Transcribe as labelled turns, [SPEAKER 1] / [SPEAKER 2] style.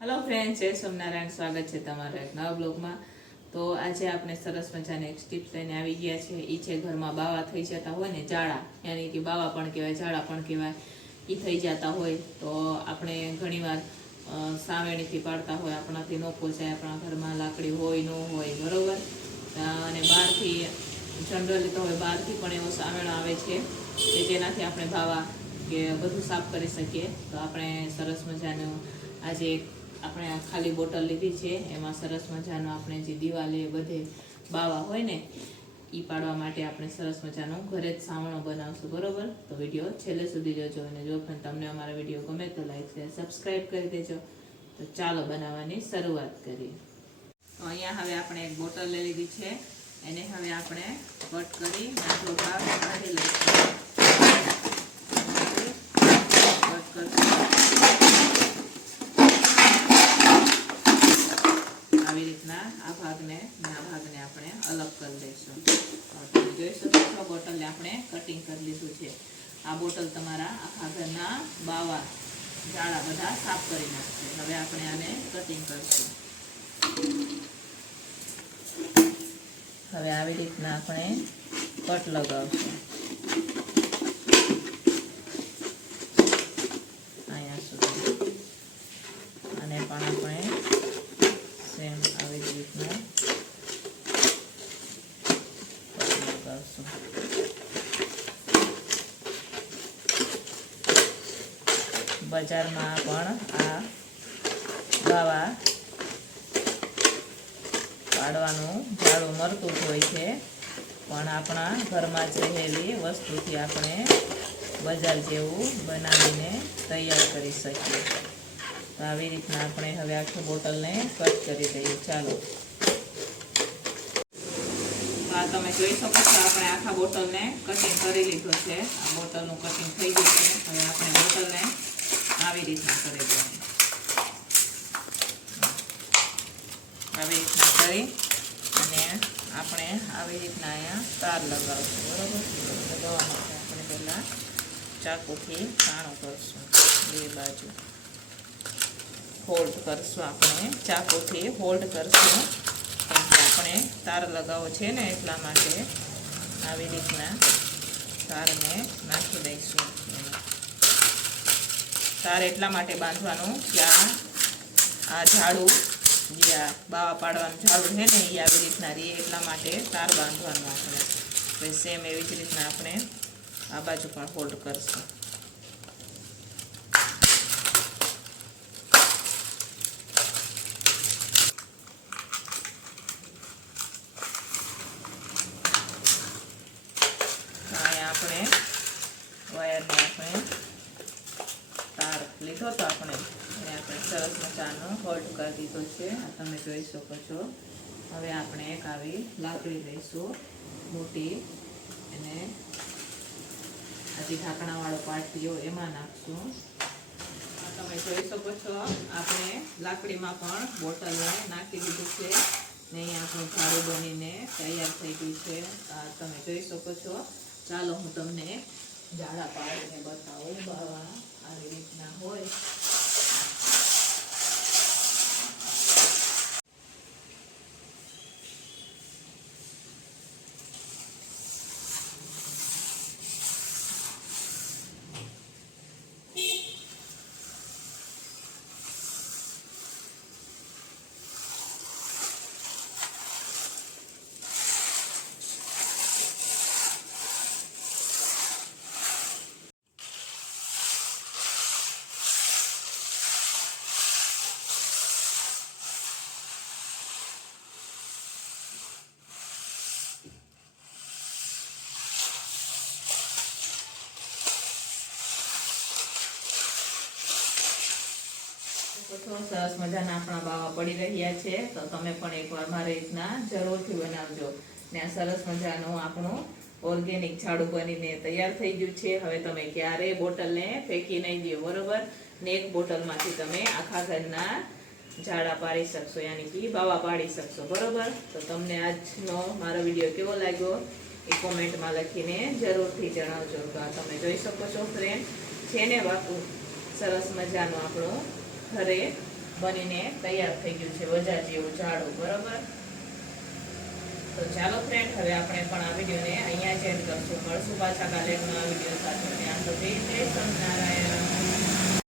[SPEAKER 1] Hello friend જય સોમનારાયણ. સ્વાગત છે તમારા એક નવા બ્લોગમાં. તો આજે આપણે સરસ મજાની એક સ્ટીપ લઈને આવી ગયા છે. એ છે ઘરમાં બાવા થઈ જતા હોય ને જાડા યાની કે બાવા પણ કહેવાય, ઝાડા પણ કહેવાય. એ થઈ જતા હોય. તો આપણે ઘણીવાર સાવેણીથી પાડતા હોય, આપણાથી ન પોસાય, આપણા ઘરમાં લાકડી હોય, ન હોય, બરોબર? અને બહારથી, જનરલી તો હવે બહારથી પણ એવો સાવેણો આવે છે કે જેનાથી આપણે બાવા કે બધું સાફ કરી શકીએ. તો આપણે સરસ મજાનું આજે એક આપણે આ ખાલી બોટલ લીધી છે, એમાં સરસ મજાનો આપણે જે દિવાલે બધે બાવા હોય ને એ પાડવા માટે આપણે સરસ મજાનો ઘરે જ સાવણો બનાવશું, બરોબર? તો વીડિયો છેલ્લે સુધી જોજો અને જો પણ તમને અમારા વીડિયો ગમે તો લાઈક શેર સબસ્ક્રાઈબ કરી દેજો. તો ચાલો બનાવવાની શરૂઆત કરીએ. તો અહીંયા હવે આપણે એક બોટલ લઈ લીધી છે, એને હવે આપણે કટ કરી નાનો ભાગ કાઢી લઈશું કટ કરશું આવી રીતના આ ભાગને અને આ ભાગને આપણે અલગ કરી દઈશું. તમે જોઈ શકો છો બોટલને આપણે કટિંગ કરી લીધું છે. આ બોટલ તમારા આખા ઘરના બાવા જાળા બધા સાફ કરી નાખશે. હવે આપણે આને કટિંગ કરશું. હવે આવી રીતના આપણે કટ લગાવશું અહીંયા સુધી અને પણ આપણે સેમ આવી જ રીતના કટ લગાવશું બજારમાં પણ આ દવા પાડવાનું ઝાડું મળતું જ હોય છે. પણ આપણા ઘરમાં જ રહેલી વસ્તુથી આપણે બજાર જેવું બનાવીને તૈયાર કરી શકીએ. તો આવી રીતના આપણે હવે આખી બોટલને કટ કરી દઈએ. ચાલો. આ તમે જોઈ શકો છો, આપણે આખા બોટલને કટિંગ કરી લીધું છે. આ બોટલનું કટિંગ થઈ ગયું છે. હવે આપણે બોટલને આવી રીતના કરી દેવાનું. આવી રીતના કરી અને આપણે આવી રીતના અહીંયા તાર લગાવશું, બરાબર? લગાવવા માટે આપણે પહેલાં ચાકુથી કાણું કરશું, બે બાજુ. હોલ્ડ કરશું આપણે. ચાકુથી હોલ્ડ કરશું. આપણે તાર લગાવો છે ને એટલા માટે આવી રીતના તારને નાખી દઈશું. તાર એટલા માટે બાંધવાનું કે આ ઝાડું, જે આ બાવા પાડવાનું ઝાડું છે ને એ આવી રીતના રે એટલા માટે તાર બાંધવાનું આપણે. સેમ એવી જ રીતના આપણે આ બાજુ પણ હોલ્ડ કરશું અહીંયા આપણે વાયરને આપણે તાર લીધો તો આપણે અને આપણે સરસ મજાનો હોલ્ડ કરી દીધો છે. આ તમે જોઈ શકો છો. હવે આપણે એક આવી લાકડી લઈશું, મોટી. અને હજી ઢાંકણાવાળો પાટિયો એમાં નાખશું. તમે જોઈ શકો છો, આપણે લાકડીમાં પણ બોટલને નાખી દીધું છે. ને આપણું ઝાડુ બનીને તૈયાર થઈ ગયું છે. તમે જોઈ શકો છો. ચાલો હું તમને ઝાડા પાડીને બતાવું બાવા આવી રીતના હોય સરસ મજાના આપણા બાવા પડી રહ્યા છે. તો તમે પણ એકવાર મારી રીતના જરૂરથી બનાવજો. ને આ સરસ મજાનું આપણું ઓર્ગેનિક ઝાડુ બનીને તૈયાર થઈ ગયું છે. હવે તમે ક્યારેય બોટલને ફેંકી નહીં દો, બરોબર? ને એક બોટલમાંથી તમે આખા ઘરના ઝાડા પાડી શકશો, યાની કે બાવા પાડી શકશો, બરોબર? તો તમને આજનો મારો વીડિયો કેવો લાગ્યો એ કોમેન્ટમાં લખીને જરૂરથી જણાવજો. તો આ તમે જોઈ શકો છો ફ્રેન્ડ છે ને બાપુ સરસ મજાનું આપણું ઘરે બનીને તૈયાર થઈ ગયું છે, વજા જેવું જાડું બરોબર? તો ચાલો ફ્રેન્ડ હવે આપણે પણ આ વિડીયોને અહીંયા જ એન્ડ કરશું. મળશું પાછા કાલે નવા વીડિયો સાથે. ત્યાં સુધી જય સ્વામિનારાયણ